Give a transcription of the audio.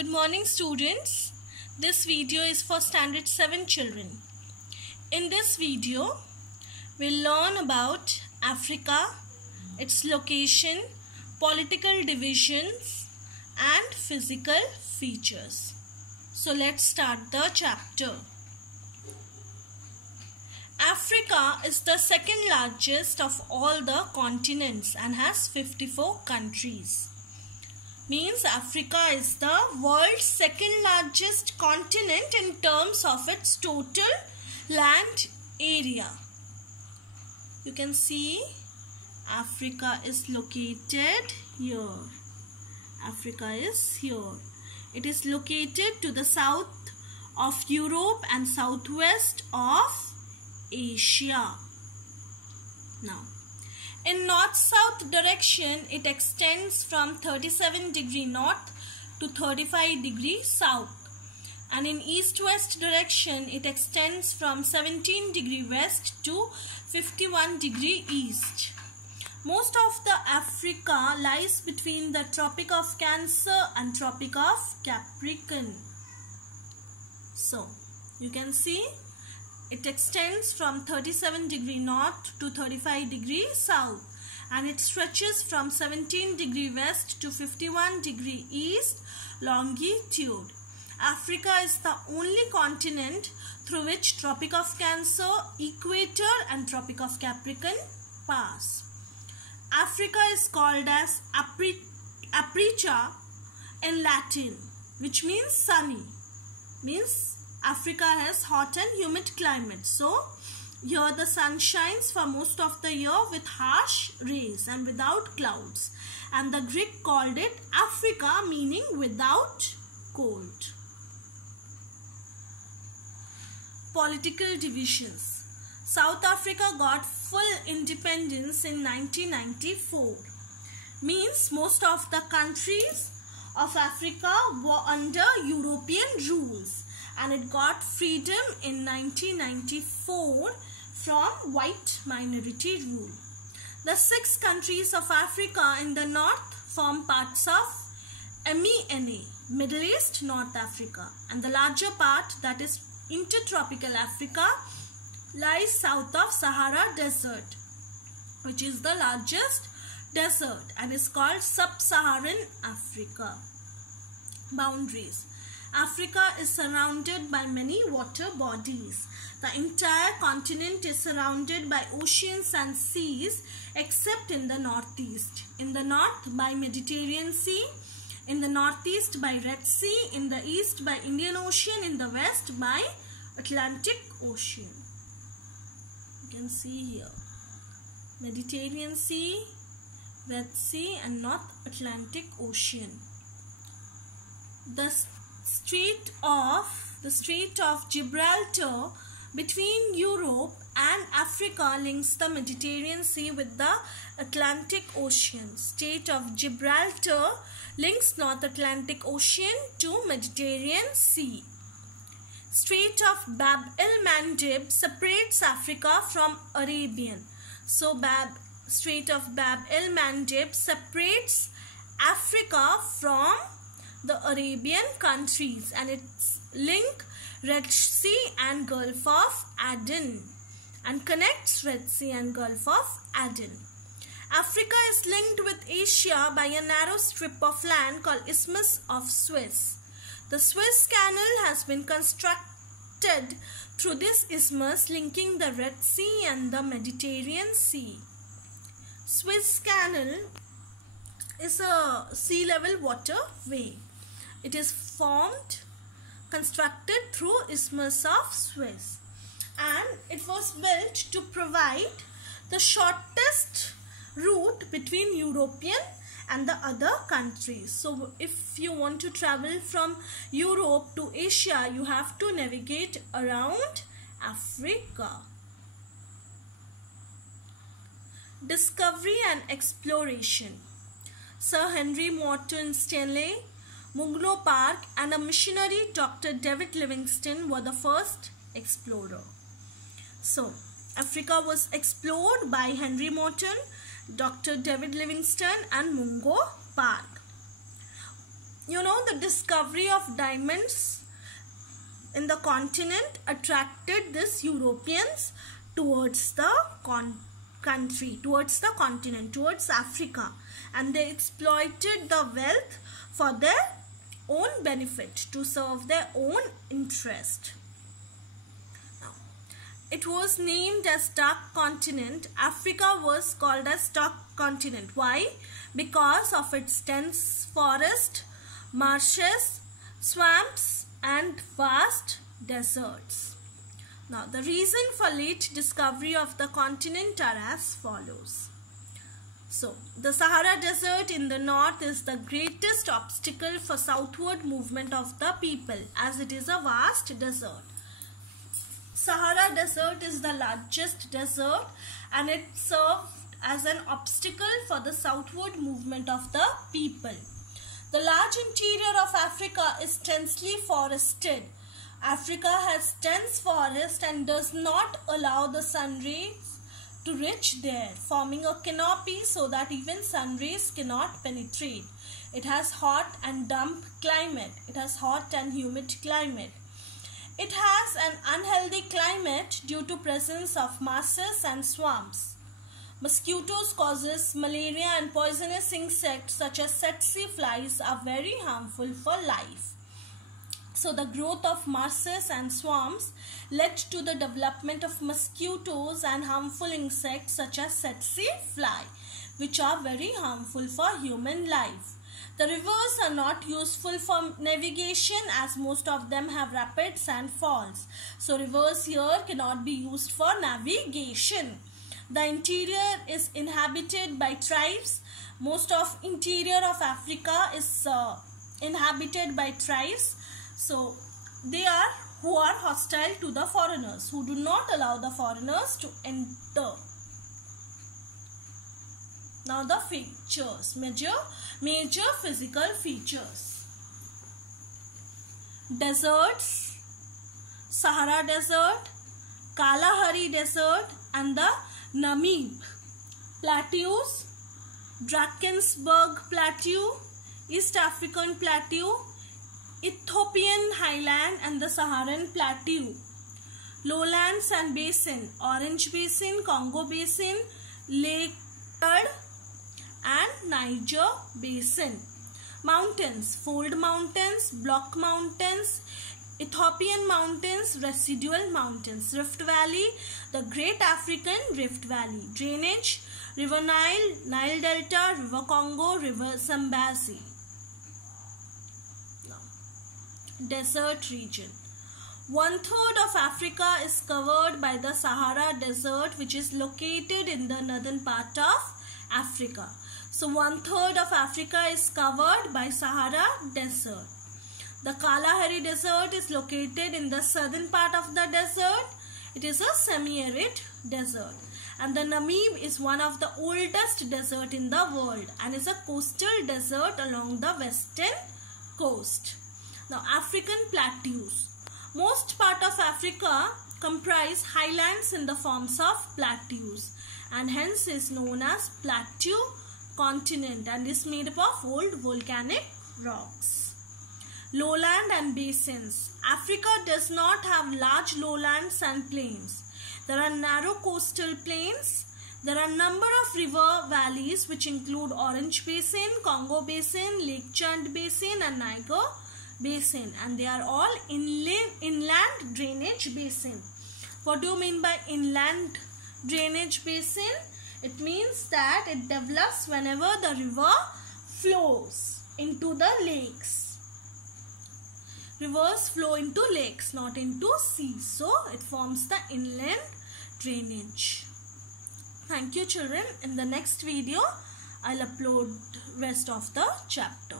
Good morning students. This video is for standard 7 children. In this video, we'll learn about Africa, its location, political divisions and physical features. So let's start the chapter. Africa is the second largest of all the continents and has 54 countries. Means Africa is the world's second largest continent in terms of its total land area. You can see Africa is located here. Africa is here. It is located to the south of Europe and southwest of Asia. Now, in north-south direction, it extends from 37° north to 35° south. And in east-west direction, it extends from 17° west to 51° east. Most of the Africa lies between the Tropic of Cancer and Tropic of Capricorn. So, you can see it extends from 37° north to 35° south, and it stretches from 17° west to 51° east longitude. Africa is the only continent through which Tropic of Cancer, Equator and Tropic of Capricorn pass. Africa is called as Aprica in Latin, which means sunny. Means Africa has hot and humid climate. So, here the sun shines for most of the year with harsh rays and without clouds. And the Greek called it Africa, meaning without cold. Political divisions. South Africa got full independence in 1994. Means most of the countries of Africa were under European rules, and it got freedom in 1994 from white minority rule. The 6 countries of Africa in the north form parts of MENA, Middle East, North Africa, and the larger part, that is Intertropical Africa, lies south of Sahara Desert, which is the largest desert and is called Sub-Saharan Africa. Boundaries. Africa is surrounded by many water bodies. The entire continent is surrounded by oceans and seas except in the northeast. In the north by Mediterranean Sea, in the northeast by Red Sea, in the east by Indian Ocean, in the west by Atlantic Ocean. You can see here Mediterranean Sea, Red Sea and North Atlantic Ocean. The Strait of Gibraltar between Europe and Africa links the Mediterranean Sea with the Atlantic Ocean. Strait of Gibraltar links North Atlantic Ocean to Mediterranean Sea. Strait of Bab el-Mandeb separates Africa from Arabian. So Strait of Bab el-Mandeb separates Africa from the Arabian countries, and its link Red Sea and Gulf of Aden and connects Red Sea and Gulf of Aden. Africa is linked with Asia by a narrow strip of land called Isthmus of Suez. The Suez Canal has been constructed through this isthmus, linking the Red Sea and the Mediterranean Sea. Suez Canal is a sea level waterway. It is constructed through Isthmus of Suez, and it was built to provide the shortest route between European and the other countries. So if you want to travel from Europe to Asia, you have to navigate around Africa. Discovery and exploration. Sir Henry Morton Stanley, Mungo Park and a missionary, Dr. David Livingstone, were the first explorer. So, Africa was explored by Henry Morton, Dr. David Livingstone and Mungo Park. the discovery of diamonds in the continent attracted these Europeans towards the continent, towards Africa, and they exploited the wealth for their own benefit, to serve their own interest. Now, it was named as Dark Continent. Africa was called as Dark Continent. Why? Because of its dense forest, marshes, swamps, and vast deserts. Now, the reason for late discovery of the continent are as follows. So, the Sahara Desert in the north is the greatest obstacle for southward movement of the people, as it is a vast desert. Sahara Desert is the largest desert, and it served as an obstacle for the southward movement of the people. The large interior of Africa is densely forested. Africa has dense forest and does not allow the sun rays to reach there, forming a canopy so that even sun rays cannot penetrate. It has hot and damp climate. It has hot and humid climate. It has an unhealthy climate due to presence of marshes and swamps. Mosquitoes causes malaria, and poisonous insects such as tsetse flies are very harmful for life. So the growth of marshes and swamps led to the development of mosquitoes and harmful insects such as tsetse fly, which are very harmful for human life. The rivers are not useful for navigation, as most of them have rapids and falls. So rivers here cannot be used for navigation. The interior is inhabited by tribes. Most of interior of Africa is inhabited by tribes. So they are who are hostile to the foreigners, who do not allow the foreigners to enter. Now the features, major physical features. Deserts, Sahara Desert, Kalahari Desert, and the Namib. Plateaus, Drakensberg Plateau, East African Plateau, Ethiopian Highland, and the Saharan Plateau. Lowlands and Basin, Orange Basin, Congo Basin, Lake Chad, and Niger Basin. Mountains, Fold Mountains, Block Mountains, Ethiopian Mountains, Residual Mountains. Rift Valley, the Great African Rift Valley. Drainage, River Nile, Nile Delta, River Congo, River Zambezi. Desert region. 1/3 of Africa is covered by the Sahara Desert, which is located in the northern part of Africa. So 1/3 of Africa is covered by Sahara Desert. The Kalahari Desert is located in the southern part of the desert. It is a semi-arid desert. And the Namib is one of the oldest desert in the world and is a coastal desert along the western coast. Now, African plateaus. Most part of Africa comprise highlands in the forms of plateaus, and hence is known as plateau continent, and is made up of old volcanic rocks. Lowland and basins. Africa does not have large lowlands and plains. There are narrow coastal plains. There are a number of river valleys which include Orange Basin, Congo Basin, Lake Chad Basin, and Niger Basin, and they are all inland drainage basin. What do you mean by inland drainage basin? It means that it develops whenever the river flows into the lakes. Rivers flow into lakes, not into seas. So it forms the inland drainage. Thank you, children. In the next video, I'll upload rest of the chapter.